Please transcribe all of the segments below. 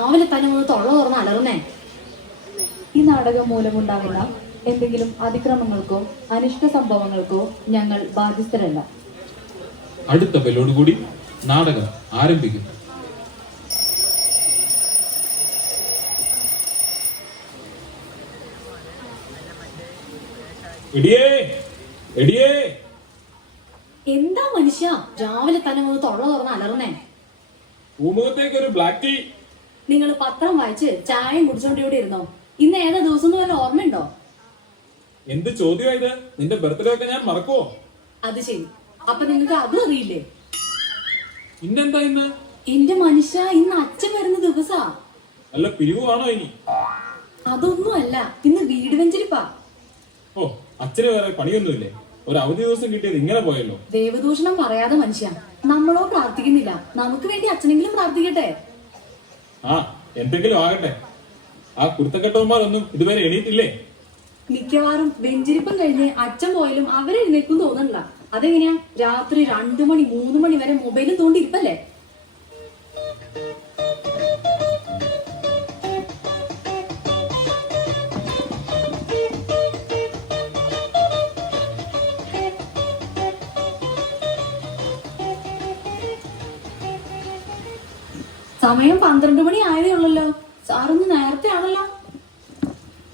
രാവിലെ തന്നെ ഒന്ന് തൊള്ള തുറന്ന് അലർന്നേ. ഈ നാടകം മൂലമുണ്ടാകുന്ന എന്തെങ്കിലും അതിക്രമങ്ങൾക്കോ അനിഷ്ട സംഭവങ്ങൾക്കോ ഞങ്ങൾ ബാധ്യസ്ഥരല്ല. അടുത്ത ബെല്ലോടുകൂടി നാടകം ആരംഭിക്കുന്നു. എന്താ മനുഷ്യ രാവിലെ തന്നെ ഒന്ന് തൊള്ള തുറന്ന് അലർന്നേ? പൂമുഖത്തേക്ക് ഒരു ബ്ലാക്ക് ടീ. നിങ്ങൾ പത്രം വായിച്ച് ചായയും കുടിച്ചോണ്ട് ഇവിടെ ഇരുന്നോ? ഇന്ന് ഏതാ ദിവസം എന്ന് വല്ല ഓർമ്മയുണ്ടോ? എന്ത് ചോദ്യമായത്? നിന്റെ ബർത്ത്ഡേ ഒക്കെ ഞാൻ മറക്കുവോ? അത് ശരി, അപ്പൊ നിങ്ങൾക്ക് അതും അറിയില്ലേ? ഇന്നെന്താ ഇന്ന്? എന്റെ മനുഷ്യ, ഇന്ന് അച്ഛൻ വരുന്ന ദിവസാ. അല്ല പിരിവാണോ ഇനി? അതൊന്നും അല്ല, ഇന്ന് വീട് വെഞ്ചരിപ്പാ. ഓ, അച്ഛന് വേറെ പണിയൊന്നുമില്ലേ? ഒരു അവധി ദിവസം കിട്ടിയത് ഇങ്ങനെ പോയല്ലോ. ദേവദൂഷണം പറയാതെ മനുഷ്യ, നമ്മളോ പ്രാർത്ഥിക്കുന്നില്ല, നമുക്ക് വേണ്ടി അച്ഛനെങ്കിലും പ്രാർത്ഥിക്കട്ടെ. ആ, എന്തെങ്കിലും ആകട്ടെ. ആ കുരുത്തക്കെട്ടവന്മാരൊന്നും ഇതുവരെ എണീറ്റില്ലേ? മിക്കവാറും വെഞ്ചരിപ്പം കഴിഞ്ഞ് അച്ഛൻ പോയാലും അവരെ എഴുന്നേക്കും തോന്നണ്ട. അതെങ്ങനെയാ? രാത്രി 2 മണി 3 മണി വരെ മൊബൈലും തോണ്ടിരിപ്പല്ലേ? സമയം 12 മണി ആയതേ ഉള്ളല്ലോ. സാറൊന്ന് നേരത്തെ ആണല്ലോ.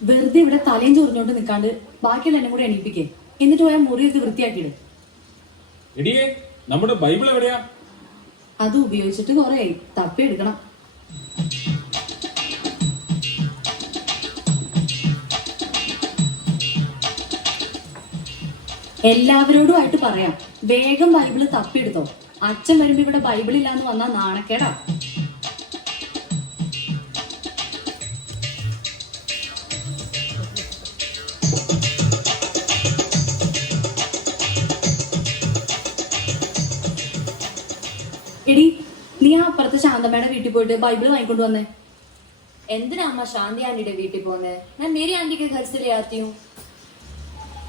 വെറുതെ ഇവിടെ തലയും ചൊറിഞ്ഞോണ്ട് നിൽക്കാണ്ട് ബാക്കിയുള്ള എന്നെ കൂടെ എണീപ്പിക്കേ. എന്നിട്ട് പോയാൽ മുറിയൊക്കെ വൃത്തിയാക്കിയിട്. എടിയേ, നമ്മുടെ ബൈബിൾ എവിടെയാ? അത് ഉപയോഗിച്ചിട്ട് കുറെ തപ്പിയെടുക്കണം. എല്ലാവരോടുമായിട്ട് പറയാം, വേഗം ബൈബിള് തപ്പിയെടുത്തോ. അച്ഛൻ വരുമ്പോ ഇവിടെ ബൈബിൾ ഇല്ലാന്ന് വന്നാ നാണക്കേടാ. എടി, നീ ആ അപ്പുറത്തെ ശാന്തമ്മയുടെ വീട്ടിൽ പോയിട്ട് ബൈബിള് വാങ്ങിക്കൊണ്ട് വന്നേ. എന്തിനാ അമ്മ ശാന്തി ആന്റിയുടെ വീട്ടിൽ പോകുന്നത്? ഞാൻ മേരി ആന്റിക്ക് ഘർസിലെ ആത്തി ഹൂം.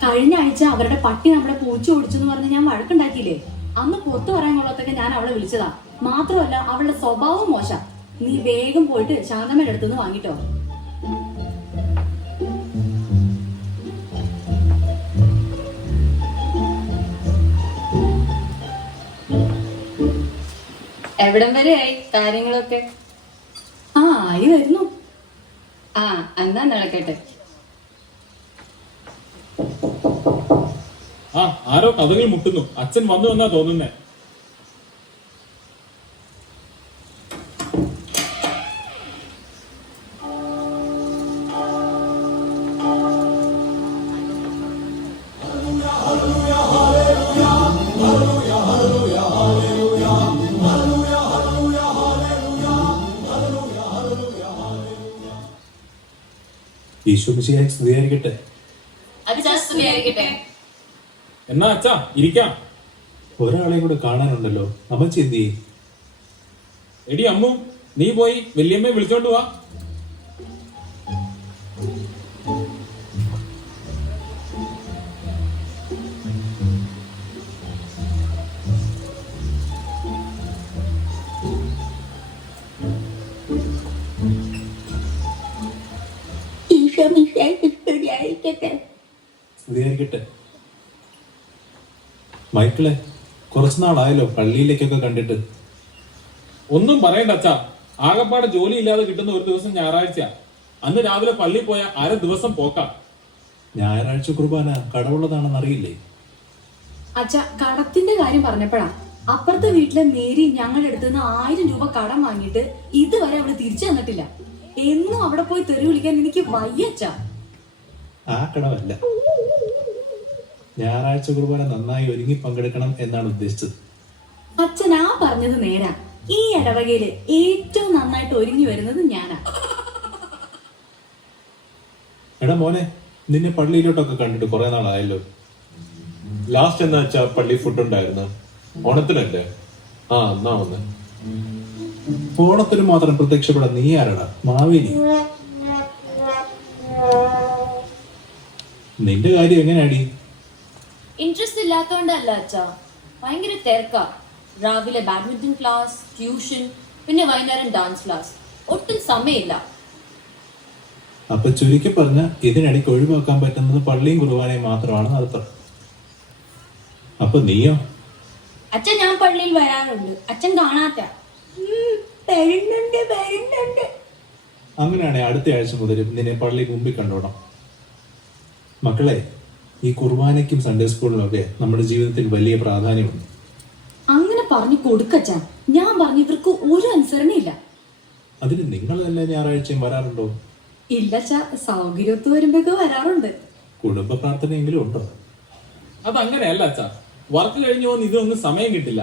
കഴിഞ്ഞ ആഴ്ച അവരുടെ പട്ടി നമ്മുടെ പൂച്ച ഓടിച്ചെന്ന് പറഞ്ഞ് ഞാൻ വഴക്കുണ്ടാക്കിയില്ലേ? അന്ന് പുറത്തു പറയാൻ കൊള്ളത്തൊക്കെ ഞാൻ അവളെ വിളിച്ചതാ. മാത്രമല്ല അവളുടെ സ്വഭാവം മോശം. നീ വേഗം പോയിട്ട് ശാന്തമ്മയുടെ അടുത്തുനിന്ന് വാങ്ങിട്ടോ. എവിടം വരെ ആയി കാര്യങ്ങളൊക്കെ? ആ, ആയി വരുന്നു. ആ, എന്നാ നടക്കട്ടെ. ആ, ആരോ കഥകൾ മുട്ടുന്നു. അച്ഛൻ വന്നു എന്നാ തോന്നുന്നേ. ഈശോ മിശിഹായെ സ്തുതിയായിരിക്കട്ടെ. എന്നാ അച്ഛാ ഇരിക്കാം. ഒരാളെയും കൂടെ കാണാനുണ്ടല്ലോ. അമ്മച്ചി എന്ത് ചെയ്യും? എടി അമ്മു, നീ പോയി വല്യമ്മയെ വിളിച്ചോണ്ട് വാ. സ്തുതിയായിരിക്കട്ടെ. മൈക്കിളെ, കുറച്ചു നാളായല്ലോ പള്ളിയിലേക്കൊക്കെ കണ്ടിട്ട്. ഒന്നും പറയണ്ട അച്ഛാ, ആകപ്പാടെ ജോലി ഇല്ലാതെ കിട്ടുന്ന ഒരു ദിവസം ഞായറാഴ്ച. അന്ന് രാവിലെ പള്ളിയിൽ പോയ അര ദിവസം പോക്കാം. ഞായറാഴ്ച കുർബാന കടവുള്ളതാണെന്ന് അറിയില്ലേ? അച്ഛ, കടത്തിന്റെ കാര്യം പറഞ്ഞപ്പോഴാ അപ്പുറത്തെ വീട്ടിലെ മേരി ഞങ്ങളുടെ അടുത്ത് നിന്ന് 1000 രൂപ കടം വാങ്ങിയിട്ട് ഇതുവരെ അവള് തിരിച്ചു തന്നിട്ടില്ല. എന്നും അവിടെ പോയി തെറി വിളിക്കാൻ എനിക്ക് വയ്യച്ചാ. ആ കടവല്ല, ഞായറാഴ്ച കുർബാന നന്നായി ഒരുങ്ങി പങ്കെടുക്കണം എന്നാണ് ഉദ്ദേശിച്ചത്. അച്ഛൻ ആ പറഞ്ഞത് നേരാ. ഈ ഇടവകയില് ഏറ്റവും നന്നായിട്ട് ഒരുങ്ങി വരുന്നത് ഞാനാ. എടാ മോനെ, നിന്നെ പള്ളിയിലോട്ടൊക്കെ കണ്ടിട്ട് കുറെ നാളായല്ലോ. ലാസ്റ്റ് എന്നാ വെച്ചാ പള്ളി ഫുഡ് ഉണ്ടായിരുന്നു? ഓണത്തിനല്ലേ? ആ, എന്നാ വന്ന്. ഓണത്തിന് മാത്രം പ്രത്യക്ഷപ്പെടാൻ നീ ആരടാ? മാവേലി. നിന്റെ കാര്യം എങ്ങനെയാടി? ഇൻട്രസ്റ്റ് ഇല്ലാത്തോണ്ടല്ല അച്ഛാ, ഭയങ്കര തിരക്കാ. രാവിലെ ബാഡ്മിന്റൺ ക്ലാസ്, ട്യൂഷൻ, പിന്നെ വൈകുന്നേരം ഡാൻസ് ക്ലാസ്. ഒട്ടും സമയമില്ല. അപ്പൊ ചുരുക്കി പറഞ്ഞ ഇതിനിടയ്ക്ക് ഒഴിവാക്കാൻ പറ്റുന്നത് പള്ളിയും കുർബാനയും മാത്രമാണ് അർത്ഥം. അപ്പൊ നീയോ? അച്ഛൻ ഞാൻ പള്ളിയിൽ വരാറുണ്ട്, അച്ഛൻ കാണാത്ത. വരുന്നുണ്ട്. അങ്ങനെയാണെങ്കിൽ അടുത്ത ആഴ്ച മുതൽ നിന്നെ പള്ളി മുമ്പിൽ കണ്ടോണം. മക്കളെ, ഈ കുർബാനയ്ക്കും സൺഡേ സ്കൂളിനും ഒക്കെ നമ്മുടെ ജീവിതത്തിൽ വലിയ പ്രാധാന്യമുണ്ട്. അങ്ങനെ പറഞ്ഞു കൊടുക്കച്ച. ഞാൻ പറഞ്ഞു ഇവർക്ക് ഒരു അനുസരണയില്ല. അതിന് നിങ്ങൾ തന്നെ ഞായറാഴ്ചയും വരാറുണ്ടോ? ഇല്ലച്ച, സൗകര്യത്ത് വരുമ്പോഴൊക്കെ വരാറുണ്ട്. കുടുംബ പ്രാർത്ഥനയെങ്കിലും ഉണ്ടോ? അതങ്ങനെയല്ല അച്ഛാ. വർക്ക് കഴിഞ്ഞു പോകുന്ന ഇതിനൊന്നും സമയം കിട്ടില്ല.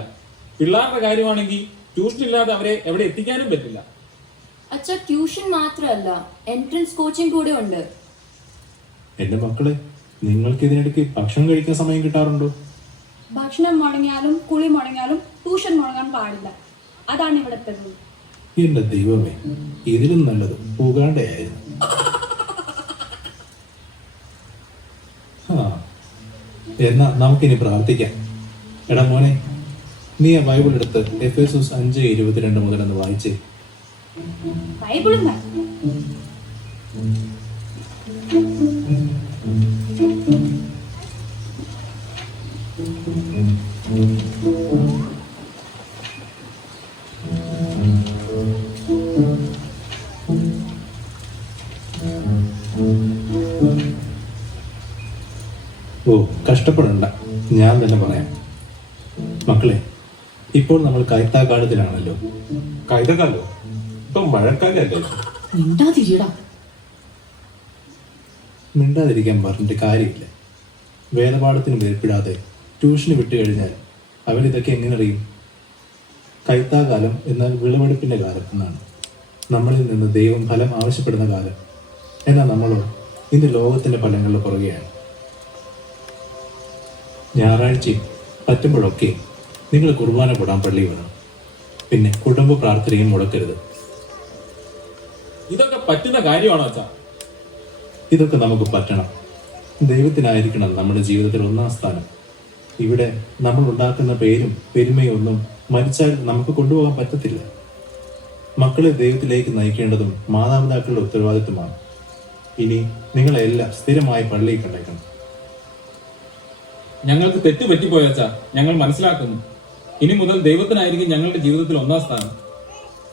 പിള്ളേരുടെ കാര്യമാണെങ്കിൽ ട്യൂഷൻ ഇല്ലാതെ അവരെ എവിടെ എത്തിക്കാനും പറ്റില്ല. അച്ഛ ട്യൂഷൻ മാത്രമല്ല, എൻട്രൻസ് കോച്ചിങ് കൂടെ ഉണ്ട്. എന്റെ മക്കളെ, നിങ്ങൾക്ക് ഇതിനിടയ്ക്ക് ഭക്ഷണം കഴിക്കാൻ സമയം കിട്ടാറുണ്ടോ? ഭക്ഷണം മുടങ്ങിയാലും കുളി മുടങ്ങിയാലും ട്യൂഷൻ മുടങ്ങാൻ പാടില്ല. അതാണ് ഇവിടുത്തെ റൂൾ. എന്റെ ദൈവമേ, ഇതിലും നല്ലത് പോകാണ്ടായിരുന്നു. എന്നാ നമുക്കിനി പ്രാർത്ഥിക്കാം. എടാ മോനെ, നീ ആ ബൈബിൾ എടുത്ത് എഫേസോസ് 5:22 മുതലൊന്ന് വായിച്ചേ. ബൈബിളും വേണം. ഓ, കഷ്ടപ്പെടണ്ട, ഞാൻ തന്നെ പറയാം. മക്കളെ, ഇപ്പോൾ നമ്മൾ കൈത്താക്കാലത്തിലാണല്ലോ. കൈതകാലോ? ഇപ്പൊ മഴക്കാലല്ലേ? മിണ്ടാതിരിടാ. മിണ്ടാതിരിക്കാൻ പറഞ്ഞിട്ട് കാര്യമില്ല. വേദപാഠത്തിന് മേൽപ്പിടാതെ ട്യൂഷന് വിട്ടു കഴിഞ്ഞാൽ അവരിതൊക്കെ എങ്ങനെ അറിയും? കൈത്താകാലം എന്നാൽ വിളവെടുപ്പിന്റെ കാലം എന്നാണ്. നമ്മളിൽ നിന്ന് ദൈവം ഫലം ആവശ്യപ്പെടുന്ന കാലം. എന്നാൽ നമ്മളോ ഇന്ന് ലോകത്തിന്റെ ഫലങ്ങളുടെ പുറകെയാണ്. ഞായറാഴ്ചയും പറ്റുമ്പോഴൊക്കെ നിങ്ങൾ കുർബാന കൂടാൻ പള്ളി വേണം. പിന്നെ കുടുംബ പ്രാർത്ഥനയും മുടക്കരുത്. ഇതൊക്കെ പറ്റുന്ന കാര്യമാണോ അച്ഛാ? ഇതൊക്കെ നമുക്ക് പറ്റണം. ദൈവത്തിനായിരിക്കണം നമ്മുടെ ജീവിതത്തിൽ ഒന്നാം സ്ഥാനം. ഇവിടെ നമ്മൾ ഉണ്ടാക്കുന്ന പേരും പെരുമയും ഒന്നും മരിച്ചാൽ നമുക്ക് കൊണ്ടുപോകാൻ പറ്റത്തില്ല. മക്കളെ ദൈവത്തിലേക്ക് നയിക്കേണ്ടതും മാതാപിതാക്കളുടെ ഉത്തരവാദിത്വമാണ്. ഇനി നിങ്ങളെല്ലാം സ്ഥിരമായി പള്ളിയിൽ കണ്ടേക്കണം. ഞങ്ങൾക്ക് തെറ്റ് പറ്റിപ്പോയച്ചാ, ഞങ്ങൾ മനസ്സിലാക്കുന്നു. ഇനി മുതൽ ദൈവത്തിനായിരിക്കും ഞങ്ങളുടെ ജീവിതത്തിൽ ഒന്നാം സ്ഥാനം.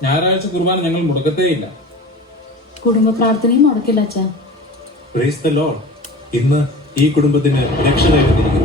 ഞായറാഴ്ച കുർബാന ഞങ്ങൾ മുടക്കത്തേയില്ല. കുടുംബ പ്രാർത്ഥനയും മുടക്കില്ല അച്ഛാ. Praise the Lord. ഇന്ന് ഈ കുടുംബത്തിന് രക്ഷ കൈവന്നിരിക്കുന്നു.